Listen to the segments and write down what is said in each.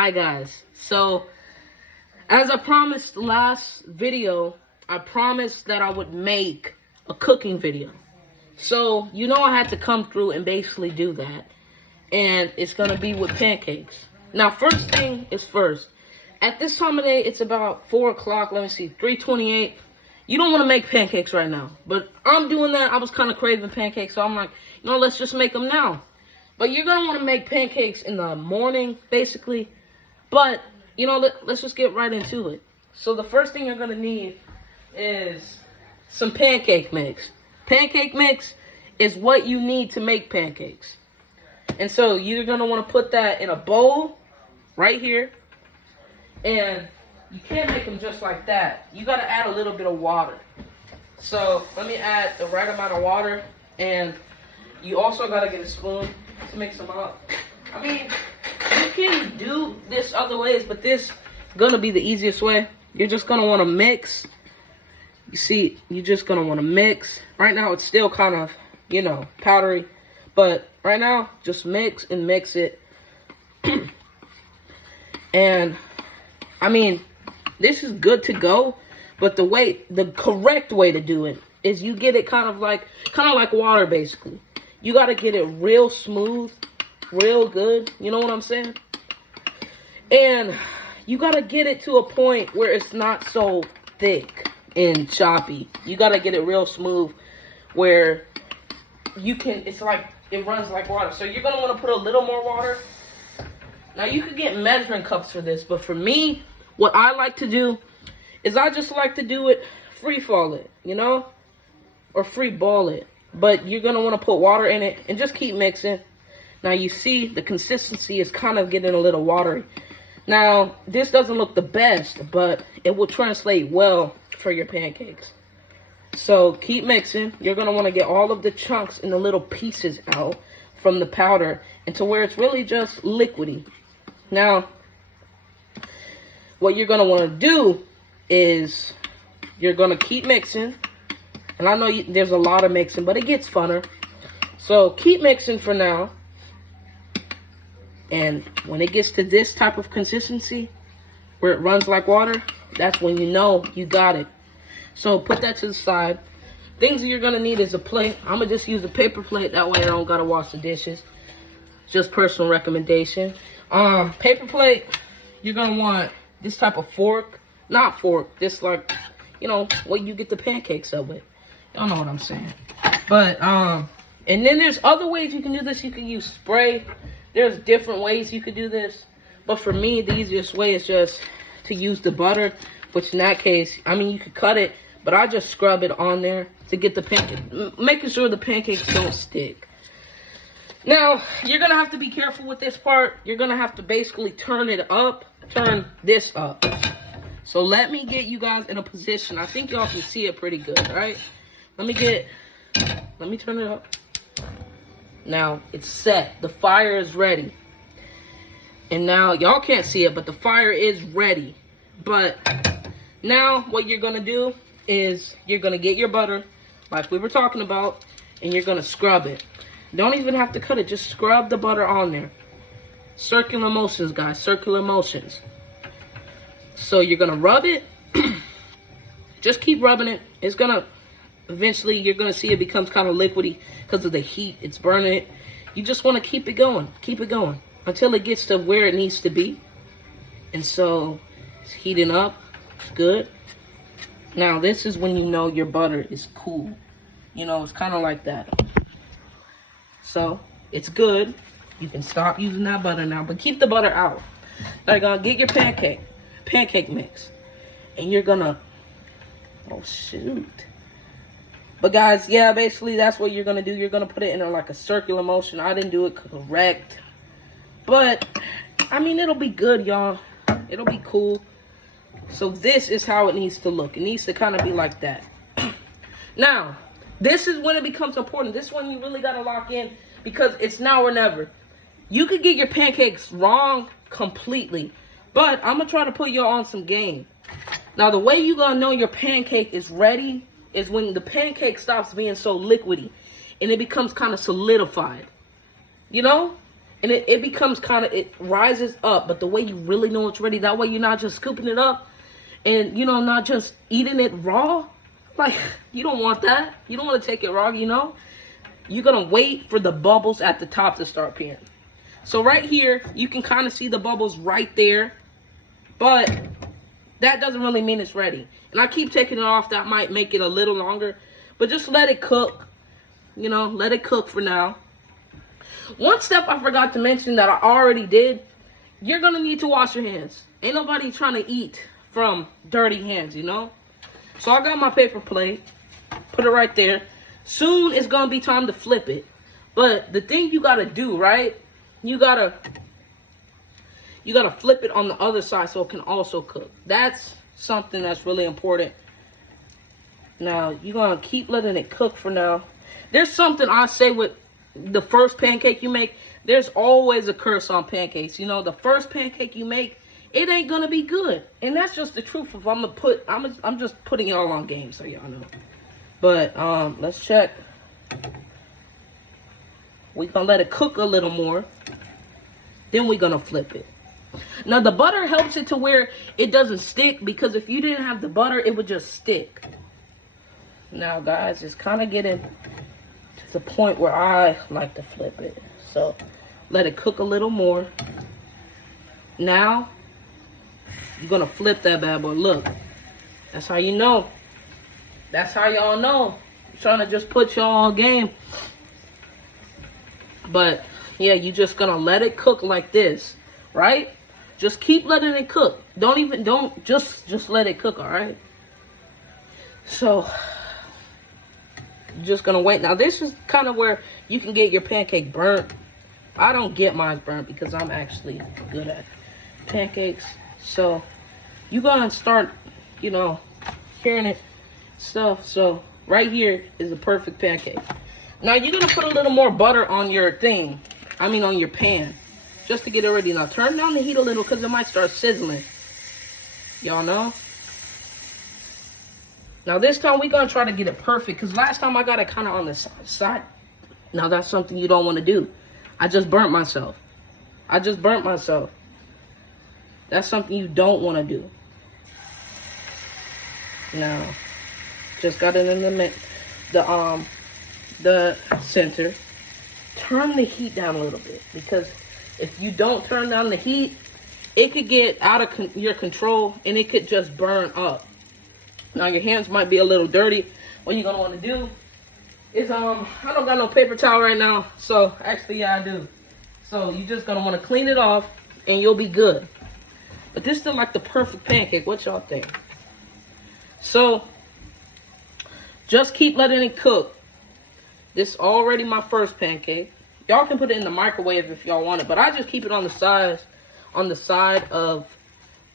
Hi guys, so as I promised last video, I promised that I would make a cooking video. So you know I had to come through and basically do that, and it's gonna be with pancakes. Now first thing is first, at this time of day it's about 4 o'clock, let me see, 3:28. You don't want to make pancakes right now, but I'm doing that. I was kind of craving pancakes, so I'm like, let's just make them now. But you're gonna want to make pancakes in the morning basically. But, let's just get right into it. So the first thing you're going to need is some pancake mix. Pancake mix is what you need to make pancakes. And so you're going to want to put that in a bowl right here. And you can't make them just like that. You got to add a little bit of water. So let me add the right amount of water. And you also got to get a spoon to mix them up. I mean, you can do this other ways, but this gonna be the easiest way. You're just gonna want to mix. You see, you're just gonna want to mix. Right now it's still kind of, powdery, but right now just mix and mix it. And I mean, this is good to go, but the correct way to do it is you get it kind of like water basically. You got to get it real smooth, real good, you know what I'm saying? And you gotta get it to a point where it's not so thick and choppy. You gotta get it real smooth where it's like it runs like water. So you're gonna want to put a little more water. Now you could get measuring cups for this, but for me, what I like to do is I just like to do it free fall it, or free ball it. But you're gonna want to put water in it and just keep mixing. Now you see the consistency is kind of getting a little watery. Now this doesn't look the best, but it will translate well for your pancakes. So keep mixing. You're going to want to get all of the chunks and the little pieces out from the powder into where it's really just liquidy. Now what you're going to want to do is you're going to keep mixing. And I know there's a lot of mixing, but it gets funner. So keep mixing for now. And when it gets to this type of consistency, where it runs like water, that's when you know you got it. So put that to the side. Things that you're going to need is a plate. I'm going to just use a paper plate. That way I don't got to wash the dishes. Just personal recommendation. Paper plate, you're going to want this type of fork. Not fork. This like, what you get the pancakes up with. Y'all know what I'm saying. But, and then there's other ways you can do this. You can use spray. There's different ways you could do this, but for me, the easiest way is just to use the butter, which in that case, you could cut it, but I just scrub it on there to get the pancake, making sure the pancakes don't stick. Now, you're going to have to be careful with this part. You're going to have to basically turn this up. So let me get you guys in a position. I think y'all can see it pretty good, all right? Let me turn it up. Now it's set. The fire is ready. And now y'all can't see it, but the fire is ready. But now what you're going to do is you're going to get your butter like we were talking about, and you're going to scrub it. Don't even have to cut it. Just scrub the butter on there. Circular motions, guys. Circular motions. So you're going to rub it. Just keep rubbing it. It's going to eventually, you're going to see it becomes kind of liquidy because of the heat. It's burning it. You just want to keep it going. Keep it going until it gets to where it needs to be. And so it's heating up. It's good. Now, this is when you know your butter is cool. It's kind of like that. So it's good. You can stop using that butter now, but keep the butter out. Now, you're going to get your pancake mix. And you're going to, oh, shoot. But guys, yeah, basically that's what you're going to do. You're going to put it in like a circular motion. I didn't do it correct. But, it'll be good, y'all. It'll be cool. So this is how it needs to look. It needs to kind of be like that. Now, this is when it becomes important. This one you really got to lock in because it's now or never. You could get your pancakes wrong completely. But I'm going to try to put y'all on some game. Now, the way you're going to know your pancake is ready is when the pancake stops being so liquidy and it becomes kind of solidified. And it becomes kind of, it rises up, but the way you really know it's ready, that way you're not just scooping it up and, you know, not just eating it raw. Like, you don't want that. You don't want to take it raw, you know. You're going to wait for the bubbles at the top to start peeing. So right here, you can kind of see the bubbles right there, but that doesn't really mean it's ready. And I keep taking it off. That might make it a little longer, but just let it cook, you know, let it cook for now. One step I forgot to mention that I already did, you're going to need to wash your hands. Ain't nobody trying to eat from dirty hands, you know. So I got my paper plate, put it right there. Soon it's going to be time to flip it. But the thing you got to do, right, you got to flip it on the other side so it can also cook. That's something that's really important. Now, you're going to keep letting it cook for now. There's something I say with the first pancake you make. There's always a curse on pancakes. You know, the first pancake you make, it ain't gonna be good. And that's just the truth. If I'm just putting it all on game so y'all know. But let's check. We're gonna let it cook a little more. Then we're gonna flip it. Now the butter helps it to where it doesn't stick, because if you didn't have the butter, it would just stick. Now guys, it's kind of getting to the point where I like to flip it. So let it cook a little more. Now you're gonna flip that bad boy. Look, that's how you know. That's how y'all know. I'm trying to just put y'all on game. But yeah, you just gonna let it cook like this, right? Just keep letting it cook. Don't just let it cook, all right? So you're just gonna wait. Now this is kind of where you can get your pancake burnt. I don't get mine burnt because I'm actually good at pancakes. So you're gonna start, you know, hearing it stuff. So right here is a perfect pancake. Now you're gonna put a little more butter on your thing. I mean on your pan, just to get it ready. Now turn down the heat a little because it might start sizzling. Y'all know? Now this time we're gonna try to get it perfect, because last time I got it kind of on the side. Now that's something you don't want to do. I just burnt myself. That's something you don't want to do. Now, just got it in the center. Turn the heat down a little bit, because if you don't turn down the heat, it could get out of your control and it could just burn up. Now your hands might be a little dirty. What you're gonna want to do is I don't got no paper towel right now, so actually yeah I do. So you're just gonna want to clean it off and you'll be good. But this is still like the perfect pancake. What y'all think? So just keep letting it cook. This is already my first pancake. Y'all can put it in the microwave if y'all want it, but I just keep it on the side of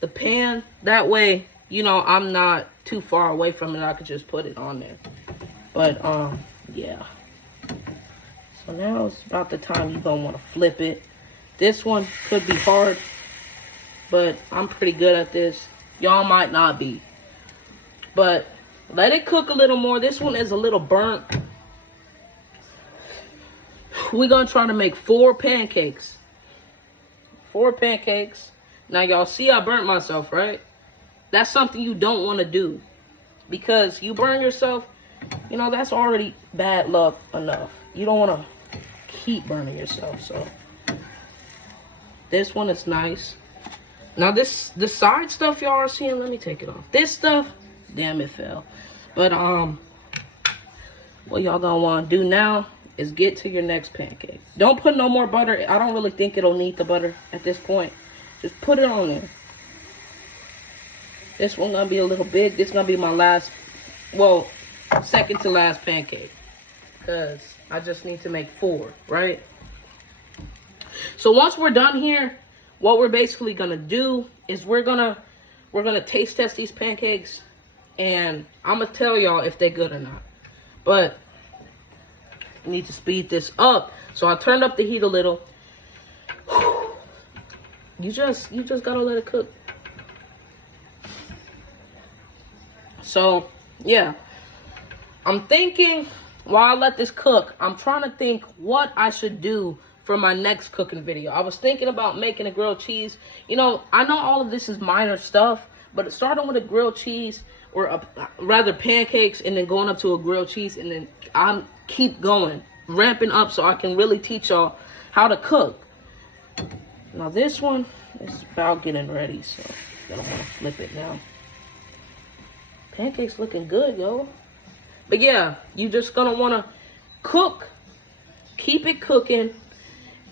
the pan. That way, you know, I'm not too far away from it. I could just put it on there. But yeah. So now it's about the time you're gonna want to flip it. This one could be hard, but I'm pretty good at this. Y'all might not be. But let it cook a little more. This one is a little burnt. We're gonna try to make 4 pancakes. 4 pancakes. Now y'all see I burnt myself, right? That's something you don't want to do, because you burn yourself, you know, that's already bad luck enough. You don't want to keep burning yourself. So this one is nice. Now the side stuff y'all are seeing, let me take it off. This stuff, damn, it fell. But what y'all gonna want to do now is get to your next pancake. Don't put no more butter. I don't really think it'll need the butter at this point. Just put it on there. This one gonna be a little big. This gonna be my last, well, second to last pancake, because I just need to make 4, right? So once we're done here, what we're basically gonna do is we're gonna taste test these pancakes, and I'm gonna tell y'all if they're good or not. But I need to speed this up, so I turned up the heat a little. You just gotta let it cook. So yeah, I'm thinking while I let this cook, I'm trying to think what I should do for my next cooking video. I was thinking about making a grilled cheese. You know, I know all of this is minor stuff, but starting with a grilled cheese, or rather pancakes, and then going up to a grilled cheese, and then I keep going, ramping up so I can really teach y'all how to cook. Now this one is about getting ready, so I don't want to flip it now. Pancakes looking good, yo. But yeah, you just gonna want to cook, keep it cooking,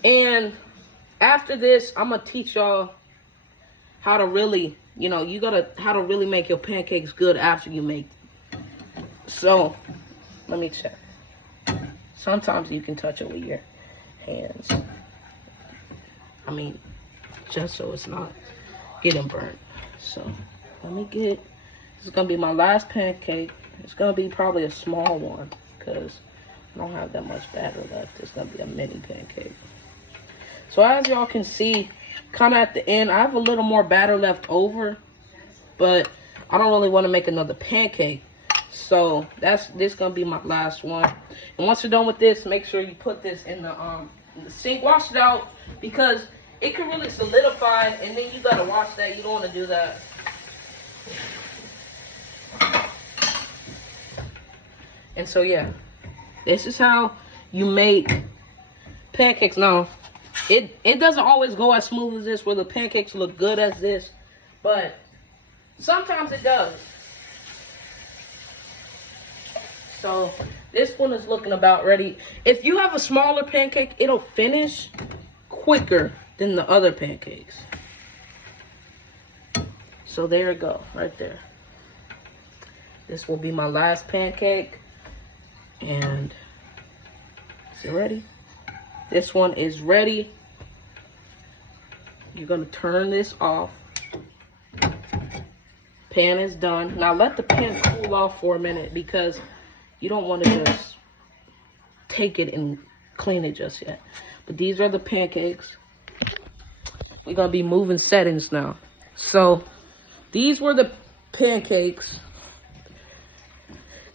and after this, I'm gonna teach y'all how to really, you know, how to really make your pancakes good after you make them. So, let me check. Sometimes you can touch it with your hands. I mean, just so it's not getting burnt. So, let me get, this is gonna be my last pancake. It's gonna be probably a small one because I don't have that much batter left. It's gonna be a mini pancake. So as y'all can see, kind of at the end, I have a little more batter left over, but I don't really want to make another pancake. So this gonna be my last one. And once you're done with this, make sure you put this in the sink, wash it out, because it can really solidify, and then you gotta wash that. You don't want to do that. And so yeah, this is how you make pancakes. Now, it doesn't always go as smooth as this, where the pancakes look good as this, but sometimes it does. So this one is looking about ready. If you have a smaller pancake, it'll finish quicker than the other pancakes. So there you go, right there. This will be my last pancake. And is it ready? This one is ready. You're gonna turn this off. Pan is done. Now let the pan cool off for a minute, because you don't want to just take it and clean it just yet. But these are the pancakes. We're gonna be moving settings now. So these were the pancakes.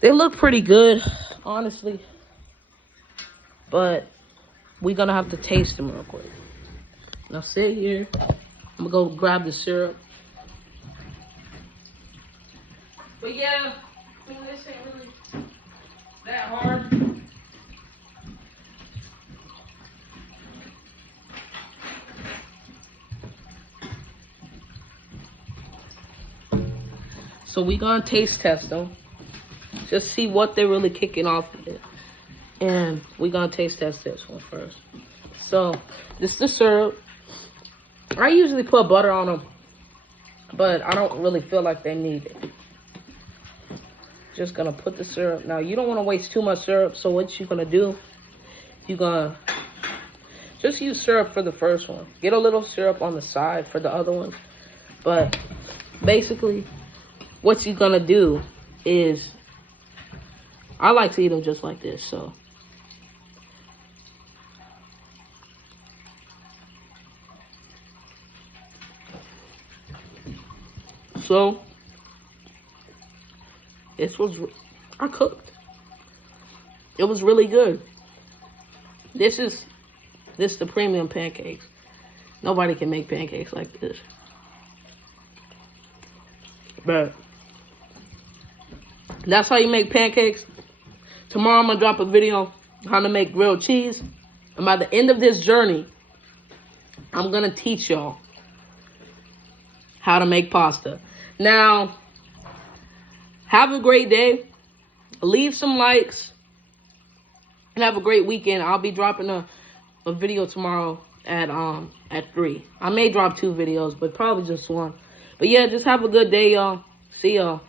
They look pretty good, honestly, but we're gonna have to taste them real quick. Now sit here. I'm gonna go grab the syrup. But yeah, I mean, this ain't really that hard. So we gonna taste test them. Just see what they're really kicking off with. And we're gonna taste test this one first. So this is the syrup. I usually put butter on them, but I don't really feel like they need it. Just gonna put the syrup. Now you don't want to waste too much syrup, so what you're gonna do, you're gonna just use syrup for the first one. Get a little syrup on the side for the other ones. But basically, what you're gonna do is, I like to eat them just like this, so. So, I cooked. It was really good. This is the premium pancakes. Nobody can make pancakes like this. But that's how you make pancakes. Tomorrow I'm gonna drop a video on how to make grilled cheese. And by the end of this journey, I'm gonna teach y'all how to make pasta. Now, have a great day. Leave some likes. And have a great weekend. I'll be dropping a video tomorrow at 3. I may drop 2 videos, but probably just one. But yeah, just have a good day, y'all. See y'all.